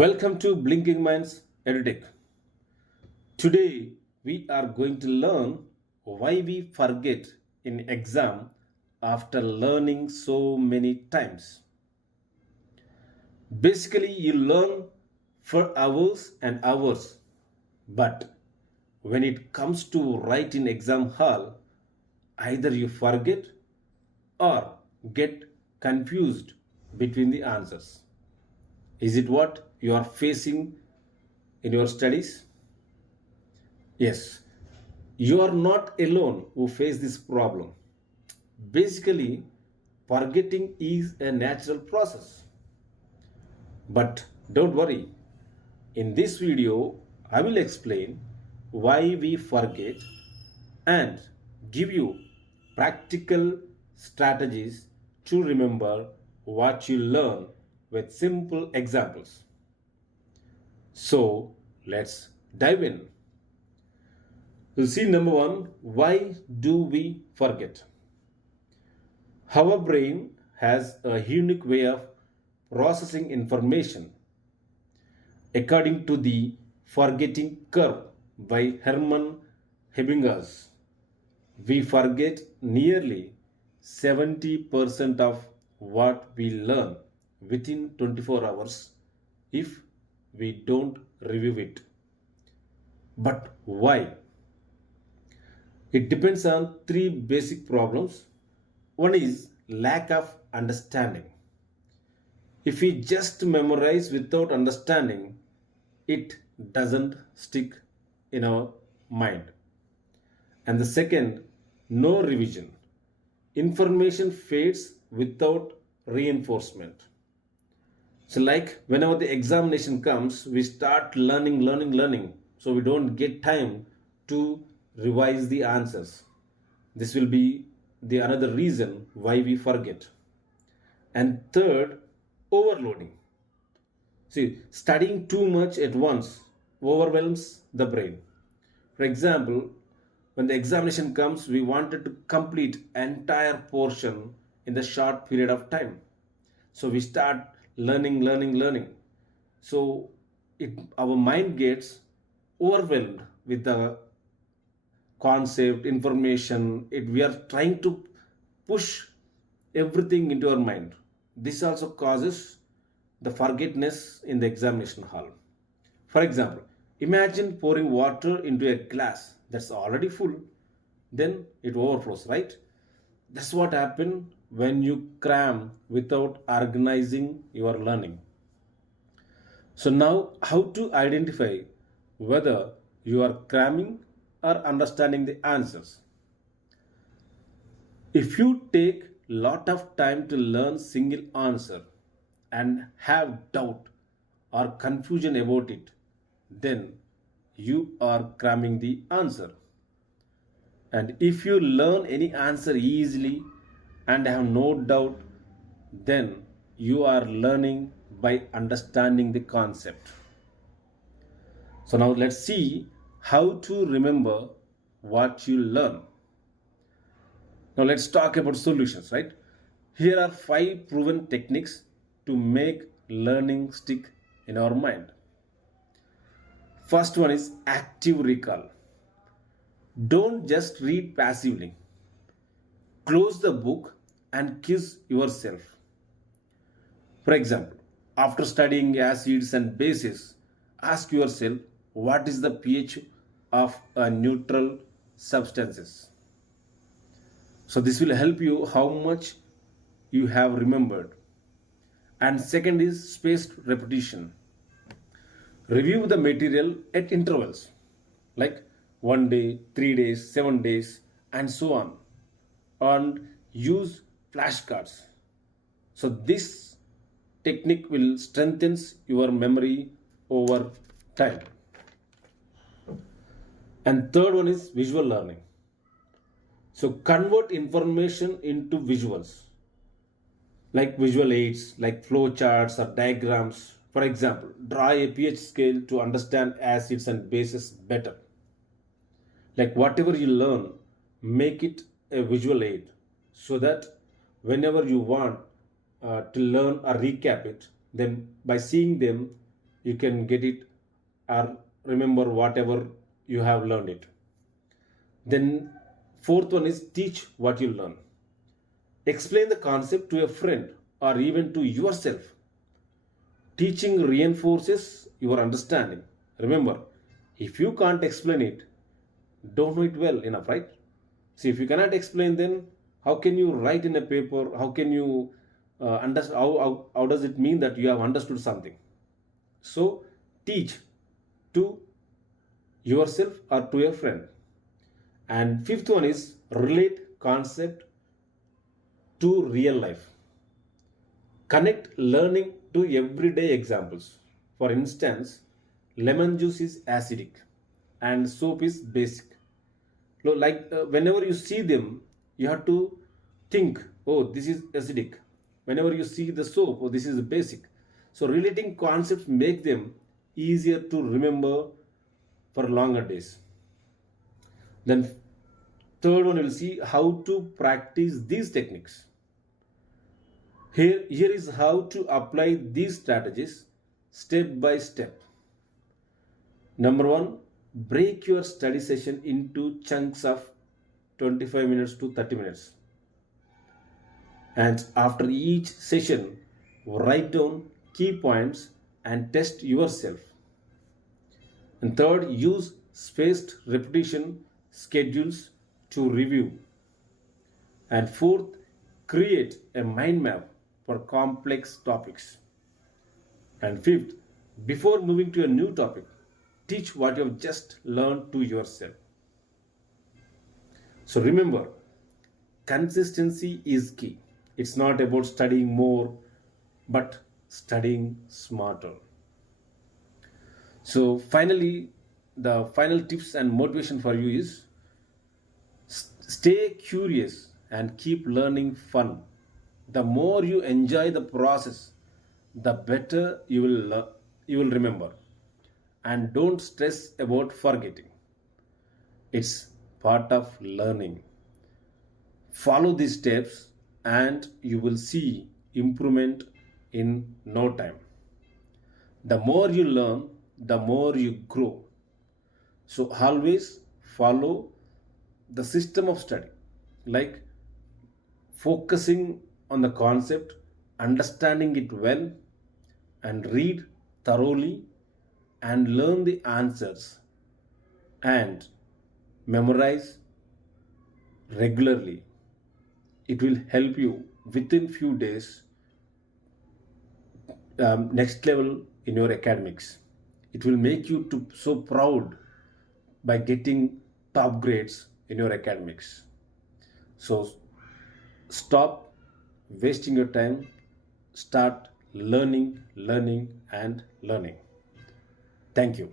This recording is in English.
Welcome to Blinking Minds edutech. Today we are going to learn why we forget in exam after learning so many times. Basically, you learn for hours and hours, but when it comes to write in exam hall, either you forget or get confused between the answers. Is it what you are facing in your studies? Yes, you are not alone who face this problem. Basically, forgetting is a natural process. But don't worry, in this video, I will explain why we forget and give you practical strategies to remember what you learn with simple examples. So, let's dive in. You see, number one, why do we forget? Our brain has a unique way of processing information. According to the forgetting curve by Hermann Ebbinghaus, we forget nearly 70% of what we learn within 24 hours if we don't review it. But why? It depends on three basic problems. One is lack of understanding. If we just memorize without understanding, it doesn't stick in our mind. And the second, no revision. Information fades without reinforcement. So, like whenever the examination comes, we start learning. So, we don't get time to revise the answers. This will be the another reason why we forget. And third, overloading. See, studying too much at once overwhelms the brain. For example, when the examination comes, we wanted to complete entire portion in the short period of time. So we start learning. So our mind gets overwhelmed with the concept, information. We are trying to push everything into our mind. This also causes the forgetfulness in the examination hall. For example, imagine pouring water into a glass that's already full, then it overflows, right? That's what happens when you cram without organizing your learning. So, now how to identify whether you are cramming or understanding the answers? If you take lot of time to learn single answer and have doubt or confusion about it, then you are cramming the answer. And if you learn any answer easily and have no doubt, then you are learning by understanding the concept. So now let's see how to remember what you learn. Now let's talk about solutions, right? Here are 5 proven techniques to make learning stick in our mind. First one is active recall. Don't just read passively. Close the book and quiz yourself. For example, after studying acids and bases, ask yourself what is the pH of a neutral substances. So this will help you how much you have remembered. And second is spaced repetition. Review the material at intervals like 1 day, 3 days, 7 days, and so on. And use flashcards. So this technique will strengthen your memory over time. And third one is visual learning. So convert information into visuals like visual aids like flow charts or diagrams. For example, draw a pH scale to understand acids and bases better. Like whatever you learn, make it a visual aid so that whenever you want to learn or recap it, then by seeing them, you can get it or remember whatever you have learned it. Then fourth one is teach what you learn. Explain the concept to a friend or even to yourself. Teaching reinforces your understanding. Remember, if you can't explain it, don't know it well enough, right? See, if you cannot explain, then how can you write in a paper? How can you understand? How does it mean that you have understood something? So, teach to yourself or to a friend. And fifth one is relate concept to real life. Connect learning to everyday examples. For instance, lemon juice is acidic and soap is basic. So, like whenever you see them, you have to think, oh, this is acidic. Whenever you see the soap, oh, this is basic. So, relating concepts make them easier to remember for longer days. Then, third one, we'll see how to practice these techniques. Here is how to apply these strategies step by step. Number one, break your study session into chunks of 25 minutes to 30 minutes. And after each session, write down key points and test yourself. And third, use spaced repetition schedules to review. And fourth, create a mind map for complex topics. And fifth, before moving to a new topic, teach what you have just learned to yourself. So remember, consistency is key. It's not about studying more, but studying smarter. So finally, the final tips and motivation for you is stay curious and keep learning fun. The more you enjoy the process, the better you will remember. And don't stress about forgetting. It's part of learning. Follow these steps and you will see improvement in no time. The more you learn, the more you grow. So always follow the system of study, like focusing on the concept, understanding it well, and read thoroughly and learn the answers and memorize regularly. It will help you within few days next level in your academics. It will make you to so proud by getting top grades in your academics. So stop wasting your time, start learning, learning and learning. Thank you.